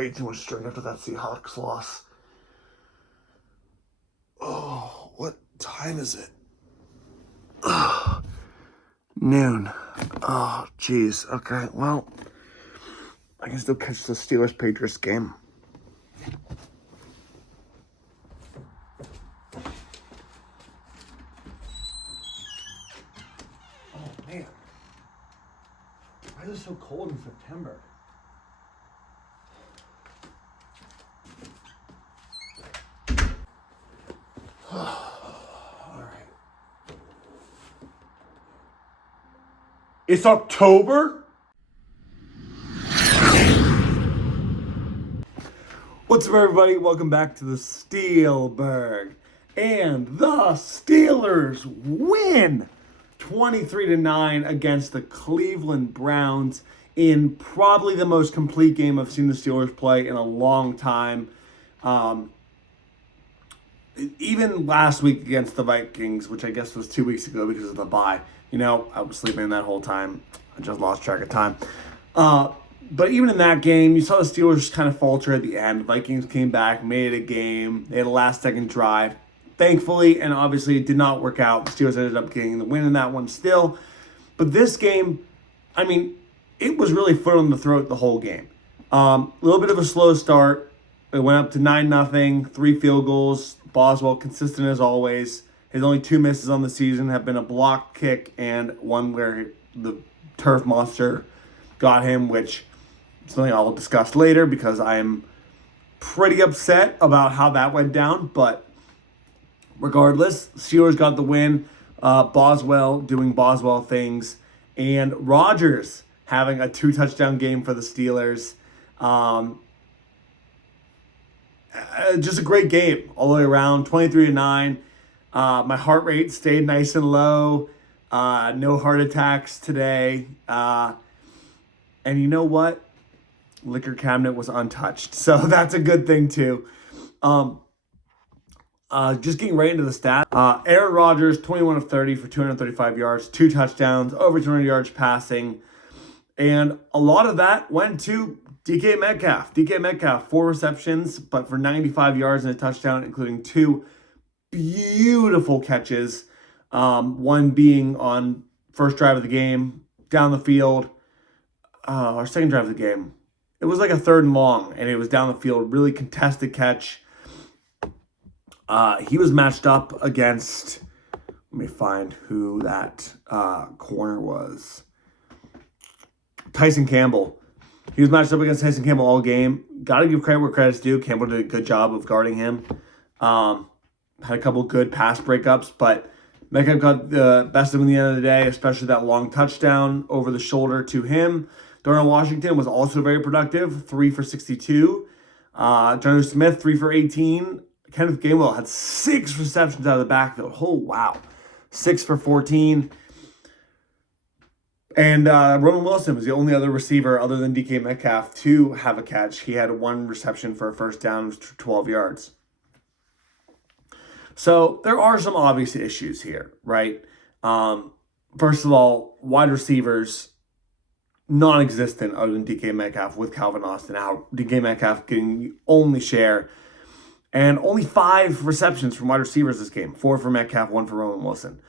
way too much drink after that Seahawks loss. Oh, what time is it? Noon. Oh, jeez. Okay, well, I can still catch the Steelers-Patriots game. Oh, man. Why is it so cold in September? All right. It's October? What's up, everybody? Welcome back to the Steelburgh. And the Steelers win 23-9 against the Cleveland Browns in probably the most complete game I've seen the Steelers play in a long time. Even last week against the Vikings, which I guess was 2 weeks ago because of the bye. You know, I was sleeping that whole time. I just lost track of time. But even in that game, you saw the Steelers kind of falter at the end. The Vikings came back, made it a game. They had a last-second drive. Thankfully, and obviously it did not work out. The Steelers ended up getting the win in that one still. But this game, I mean, it was really foot on the throat the whole game. A little bit of a slow start. It went up to 9-0, 3 field goals. Boswell, consistent as always. His only 2 misses on the season have been a block kick and one where the turf monster got him, which is something I'll discuss later because I am pretty upset about how that went down. But regardless, Steelers got the win. Boswell doing Boswell things. And Rodgers having a 2-touchdown game for the Steelers. Just a great game all the way around, 23-9. My heart rate stayed nice and low. No heart attacks today. And you know what? Liquor cabinet was untouched. So that's a good thing too. Just getting right into the stats. Aaron Rodgers, 21 of 30 for 235 yards, 2 touchdowns, over 200 yards passing. And a lot of that went to DK Metcalf. DK Metcalf, 4 receptions, but for 95 yards and a touchdown, including 2 beautiful catches. One being on first drive of the game, down the field. Or second drive of the game. It was like a 3rd and long, and it was down the field. Really contested catch. He was matched up against, let me find who that corner was. Tyson Campbell. He was matched up against Tyson Campbell all game. Got to give credit where credit's due. Campbell did a good job of guarding him. Had a couple good pass breakups, but Metcalf got the best of him at the end of the day, especially that long touchdown over the shoulder to him. Darnell Washington was also very productive, 3 for 62. Jonnu Smith, 3 for 18. Kenneth Gainwell had 6 receptions out of the backfield. Oh, wow. 6 for 14. And Roman Wilson was the only other receiver other than DK Metcalf to have a catch. He had 1 reception for a first down, which was 12 yards. So there are some obvious issues here, right? First of all, wide receivers, non-existent other than DK Metcalf with Calvin Austin out. DK Metcalf getting the only share. And only 5 receptions from wide receivers this game. 4 for Metcalf, 1 for Roman Wilson.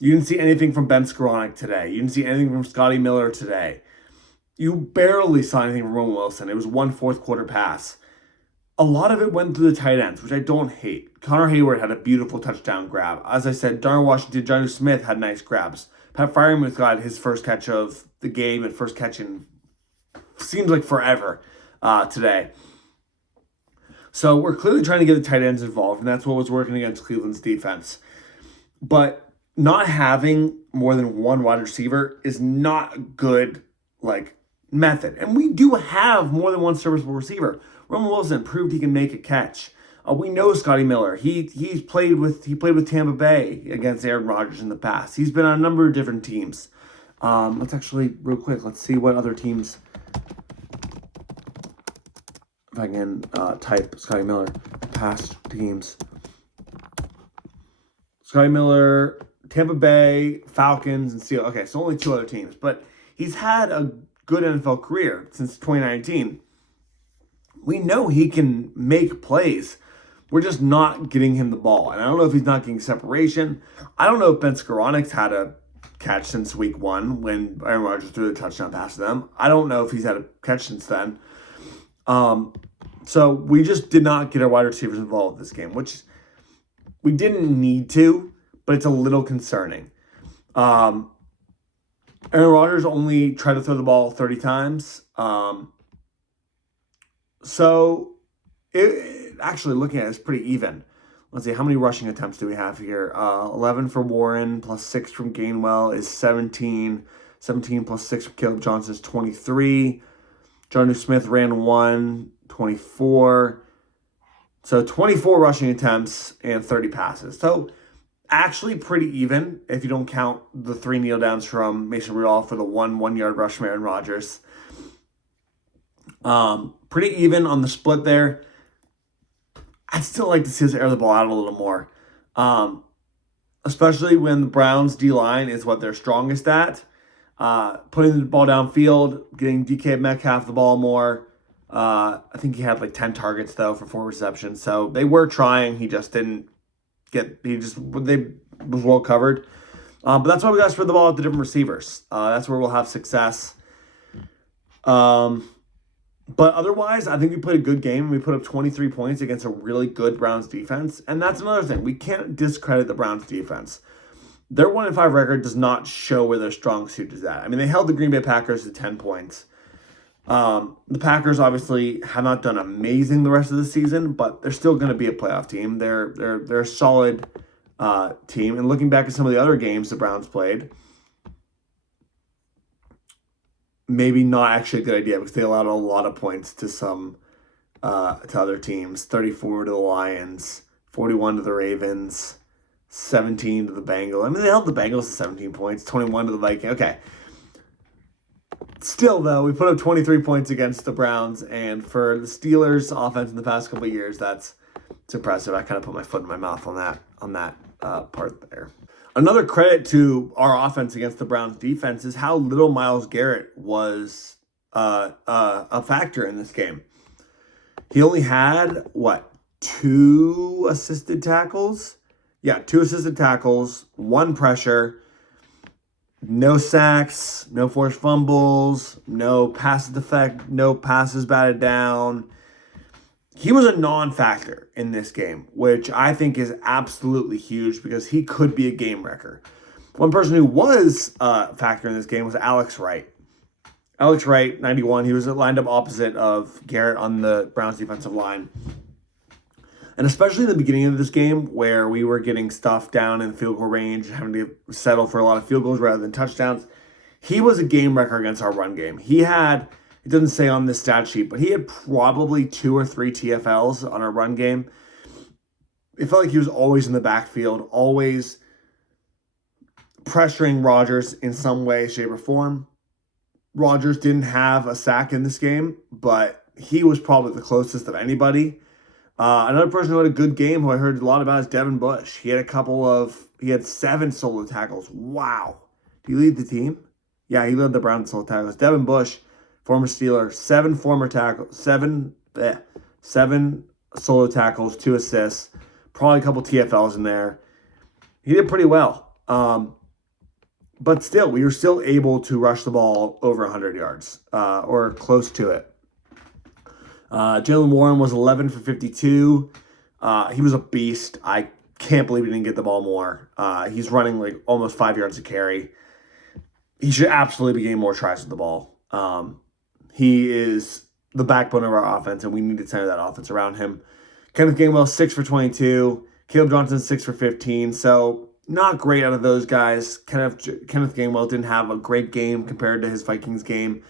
You didn't see anything from Ben Skoranek today. You didn't see anything from Scotty Miller today. You barely saw anything from Roman Wilson. It was 1 fourth quarter pass. A lot of it went through the tight ends, which I don't hate. Connor Hayward had a beautiful touchdown grab. As I said, Darnell Washington, Jonnu Smith had nice grabs. Pat Freiermuth got his first catch of the game and first catch in seems like forever today. So we're clearly trying to get the tight ends involved, and that's what was working against Cleveland's defense. But not having more than 1 wide receiver is not a good method. And we do have more than 1 serviceable receiver. Roman Wilson proved he can make a catch. We know Scotty Miller. He played with Tampa Bay against Aaron Rodgers in the past. He's been on a number of different teams. Let's actually, real quick, let's see what other teams. If I can type Scotty Miller, past teams. Scotty Miller, Tampa Bay, Falcons, and Steelers. Okay, so only 2 other teams. But he's had a good NFL career since 2019. We know he can make plays. We're just not getting him the ball. And I don't know if he's not getting separation. I don't know if Ben Skoronek's had a catch since week 1 when Aaron Rodgers threw the touchdown pass to them. I don't know if he's had a catch since then. So we just did not get our wide receivers involved in this game, which we didn't need to, but it's a little concerning. Aaron Rodgers only tried to throw the ball 30 times. So actually looking at it, it's pretty even. Let's see, how many rushing attempts do we have here? 11 for Warren plus 6 from Gainwell is 17. 17 plus 6 from Caleb Johnson is 23. Jonnu Smith ran 1, 24. So 24 rushing attempts and 30 passes. So actually pretty even if you don't count the 3 kneel downs from Mason Rudolph for the 1-yard rush from Aaron Rodgers. Pretty even on the split there. I'd still like to see us air the ball out a little more. Especially when the Browns D-line is what they're strongest at. Putting the ball downfield, getting DK Metcalf the ball more. I think he had like 10 targets though for 4 receptions. So they were trying. He just didn't get. They was well covered. But that's why we got to spread the ball out to different receivers. That's where we'll have success. But otherwise, I think we played a good game. We put up 23 points against a really good Browns defense. And that's another thing. We can't discredit the Browns defense. Their 1-5 record does not show where their strong suit is at. I mean, they held the Green Bay Packers to 10 points. The Packers obviously have not done amazing the rest of the season, but they're still going to be a playoff team. They're a solid team. And looking back at some of the other games the Browns played, maybe not actually a good idea because they allowed a lot of points to to other teams. 34 to the Lions, 41 to the Ravens, 17 to the Bengals. I mean, they held the Bengals to 17 points, 21 to the Vikings. Okay. Still, though, we put up 23 points against the Browns, and for the Steelers' offense in the past couple of years, it's impressive. I kind of put my foot in my mouth on that part there. Another credit to our offense against the Browns' defense is how little Myles Garrett was a factor in this game. He only had, 2 assisted tackles? Yeah, 2 assisted tackles, 1 pressure, no sacks, no forced fumbles, no passes defect, no passes batted down. He was a non-factor in this game, which I think is absolutely huge because he could be a game wrecker. One person who was a factor in this game was Alex Wright. Alex Wright, 91, he was lined up opposite of Garrett on the Browns defensive line. And especially in the beginning of this game where we were getting stuff down in field goal range, having to settle for a lot of field goals rather than touchdowns, he was a game wrecker against our run game. He had, it doesn't say on this stat sheet, but he had probably 2 or 3 TFLs on our run game. It felt like he was always in the backfield, always pressuring Rodgers in some way, shape, or form. Rodgers didn't have a sack in this game, but he was probably the closest of anybody. Another person who had a good game, who I heard a lot about, is Devin Bush. He had 7 solo tackles. Wow. Did he lead the team? Yeah, he led the Browns solo tackles. Devin Bush, former Steeler, 7 solo tackles, 2 assists, probably a couple TFLs in there. He did pretty well. But still, we were still able to rush the ball over 100 yards, or close to it. Jaylen Warren was 11 for 52. He was a beast. I can't believe he didn't get the ball more. He's running like almost 5 yards a carry. He should absolutely be getting more tries with the ball. He is the backbone of our offense, and we need to center that offense around him. Kenneth Gainwell, 6 for 22. Caleb Johnson, 6 for 15. So not great out of those guys. Kenneth Gainwell didn't have a great game compared to his Vikings game.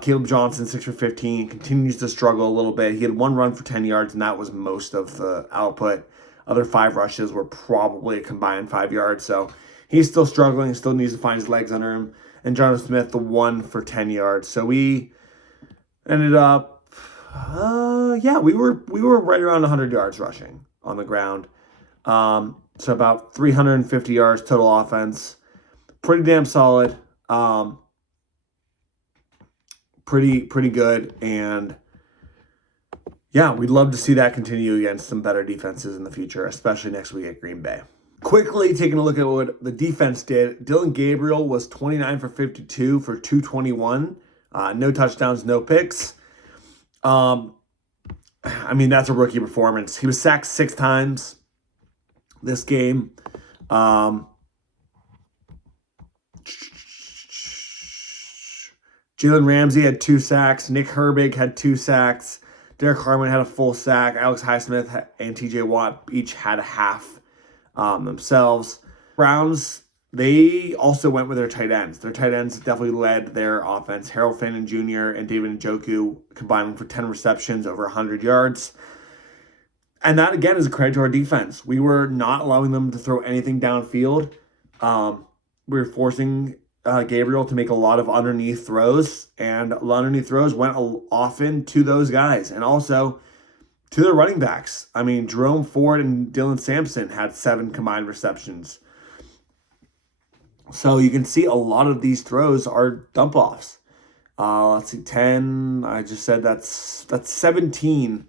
Caleb Johnson, 6 for 15, continues to struggle a little bit. He had 1 run for 10 yards, and that was most of the output. Other 5 rushes were probably a combined 5 yards, so he's still struggling, still needs to find his legs under him. And Jonnu Smith, the 1 for 10 yards. So we ended up, we were right around 100 yards rushing on the ground. So about 350 yards total offense. Pretty damn solid. Pretty good, and yeah, we'd love to see that continue against some better defenses in the future, especially next week at Green Bay. Quickly taking a look at what the defense did. Dylan Gabriel was 29 for 52 for 221. No touchdowns, no picks. I mean, that's a rookie performance. He was sacked 6 times this game. Jalen Ramsey had 2 sacks. Nick Herbig had 2 sacks. Derek Harmon had a full sack. Alex Highsmith and TJ Watt each had a half themselves. Browns, they also went with their tight ends. Their tight ends definitely led their offense. Harold Fannin Jr. and David Njoku combining for 10 receptions, over 100 yards. And that, again, is a credit to our defense. We were not allowing them to throw anything downfield. We were forcing Gabriel to make a lot of underneath throws, and the underneath throws went often to those guys and also to their running backs. I mean, Jerome Ford and Dylan Sampson had 7 combined receptions. So you can see a lot of these throws are dump offs. Let's see, 10. I just said that's 17.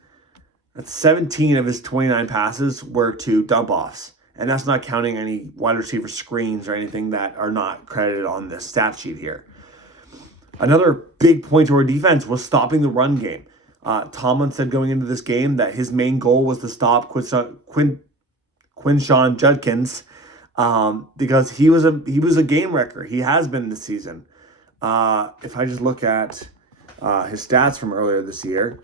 That's 17 of his 29 passes were to dump offs. And that's not counting any wide receiver screens or anything that are not credited on this stat sheet here. Another big point to our defense was stopping the run game. Tomlin said going into this game that his main goal was to stop Quinshon Judkins because he was a game wrecker. He has been this season. If I just look at his stats from earlier this year,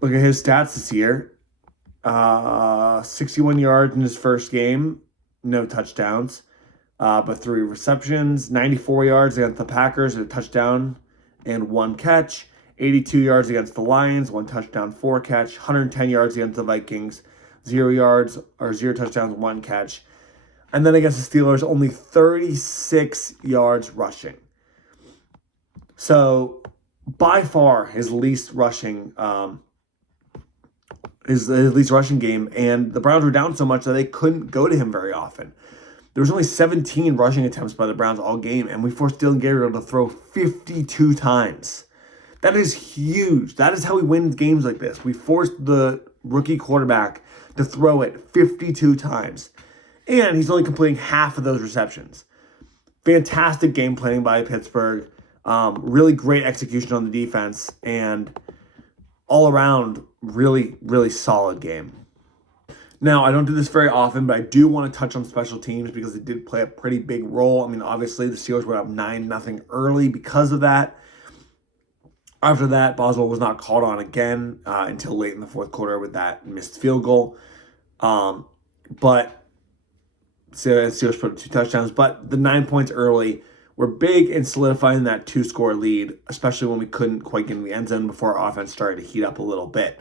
look at his stats this year. 61 yards in his first game, no touchdowns, but 3 receptions, 94 yards against the Packers, a touchdown and 1 catch, 82 yards against the Lions, 1 touchdown, 4 catch, 110 yards against the Vikings, 0 touchdowns, 1 catch. And then against the Steelers, only 36 yards rushing. So by far his least rushing his least rushing game, and the Browns were down so much that they couldn't go to him very often. There was only 17 rushing attempts by the Browns all game, and we forced Dylan Gabriel to throw 52 times. That is huge. That is how we win games like this. We forced the rookie quarterback to throw it 52 times, and he's only completing half of those receptions. Fantastic game planning by Pittsburgh. Really great execution on the defense, and all around, really, really solid game. Now, I don't do this very often, but I do want to touch on special teams because it did play a pretty big role. I mean, obviously, the Steelers were up 9-0 early because of that. After that, Boswell was not called on again until late in the fourth quarter with that missed field goal. But Steelers put up 2 touchdowns. But the 9 points early were big in solidifying that 2-score lead, especially when we couldn't quite get in the end zone before our offense started to heat up a little bit.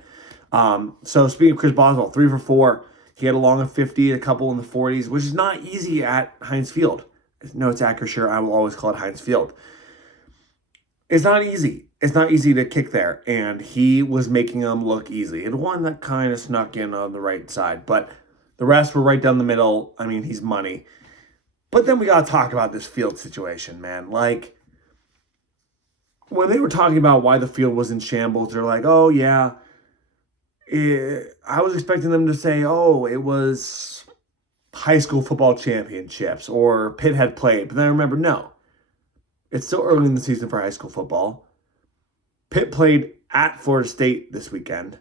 So speaking of Chris Boswell, 3 for 4. He had a long of 50, a couple in the 40s, which is not easy at Heinz Field. No, it's Acrisure. I will always call it Heinz Field. It's not easy. It's not easy to kick there, and he was making them look easy. And one that kind of snuck in on the right side, but the rest were right down the middle. I mean, he's money. But then we got to talk about this field situation, man. Like, when they were talking about why the field was in shambles, they're like, oh, yeah, I was expecting them to say, oh, it was high school football championships or Pitt had played. But then I remember, no, it's still early in the season for high school football. Pitt played at Florida State this weekend.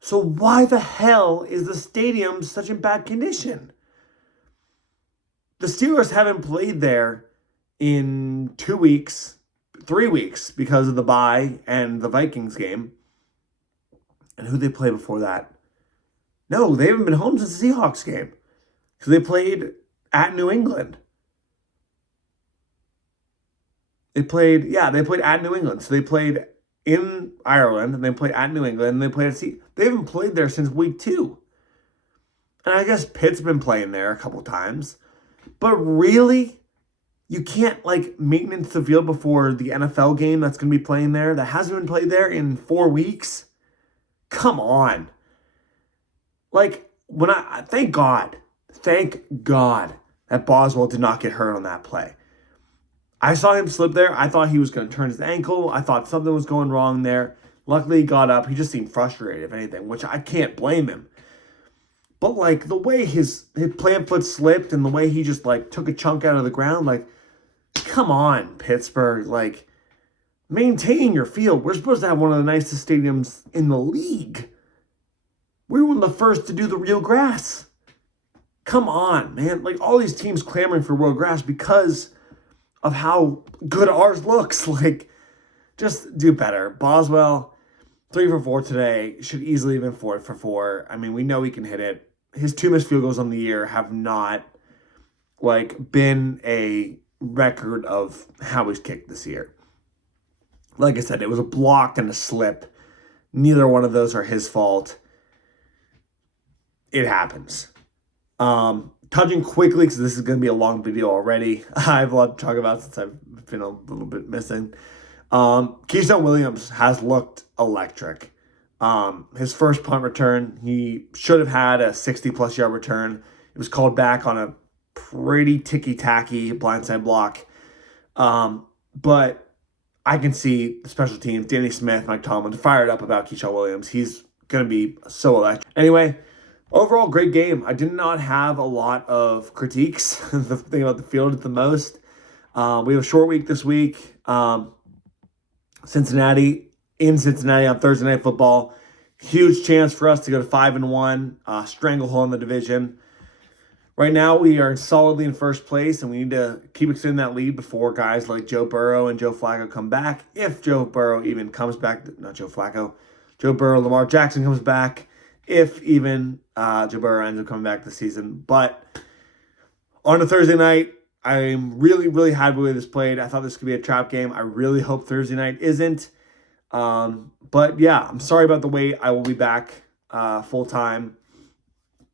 So why the hell is the stadium such in bad condition? The Steelers haven't played there in 2 weeks, 3 weeks because of the bye and the Vikings game. And who they play before that? No, they haven't been home since the Seahawks game. So they played at New England. They played at New England. So they played in Ireland, and they played at New England, and they played at They haven't played there since week 2. And I guess Pitt's been playing there a couple times. But really? You can't, maintenance the field before the NFL game that's going to be playing there that hasn't been played there in 4 weeks? Come on. Thank God that Boswell did not get hurt on that play. I saw him slip there. I thought he was going to turn his ankle. I thought something was going wrong there. Luckily, he got up. He just seemed frustrated, if anything, which I can't blame him. But, like, the way his plant foot slipped and the way he just, like, took a chunk out of the ground, like, come on, Pittsburgh. Like, maintain your field. We're supposed to have one of the nicest stadiums in the league. We were one of the first to do the real grass. Come on, man. Like, all these teams clamoring for real grass because of how good ours looks. Like, just do better. Boswell, 3 for 4 today. Should easily have been 4 for 4. I mean, we know he can hit it. His 2 missed field goals on the year have not, like, been a record of how he's kicked this year. Like I said, it was a block and a slip. Neither one of those are his fault. It happens. Touching quickly, because this is going to be a long video already. I have a lot to talk about since I've been a little bit missing. Keyshawn Williams has looked electric. His first punt return, he should have had a 60-plus yard return. It was called back on a pretty ticky-tacky blindside block. But I can see the special teams, Danny Smith, Mike Tomlin, fired up about Keyshawn Williams. He's going to be so electric. Anyway, overall, great game. I did not have a lot of critiques. The thing about the field is the most. We have a short week this week. Cincinnati on Thursday Night Football. Huge chance for us to go to 5-1, stranglehold in the division. Right now, we are solidly in first place, and we need to keep extending that lead before guys like Joe Burrow and Joe Flacco come back. If Joe Burrow even comes back, not Joe Flacco, Joe Burrow, Lamar Jackson comes back. If even Joe Burrow ends up coming back this season. But on a Thursday night, I'm really, really happy with this played. I thought this could be a trap game. I really hope Thursday night isn't. But yeah, I'm sorry about the wait. I will be back full time.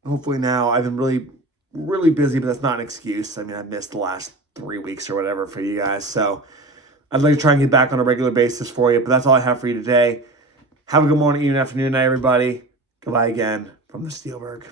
Hopefully now. I've been really, really busy, but that's not an excuse. I mean, I missed the last 3 weeks or whatever for you guys. So I'd like to try and get back on a regular basis for you. But that's all I have for you today. Have a good morning, evening, afternoon, night, everybody. Goodbye again from the Steelburgh.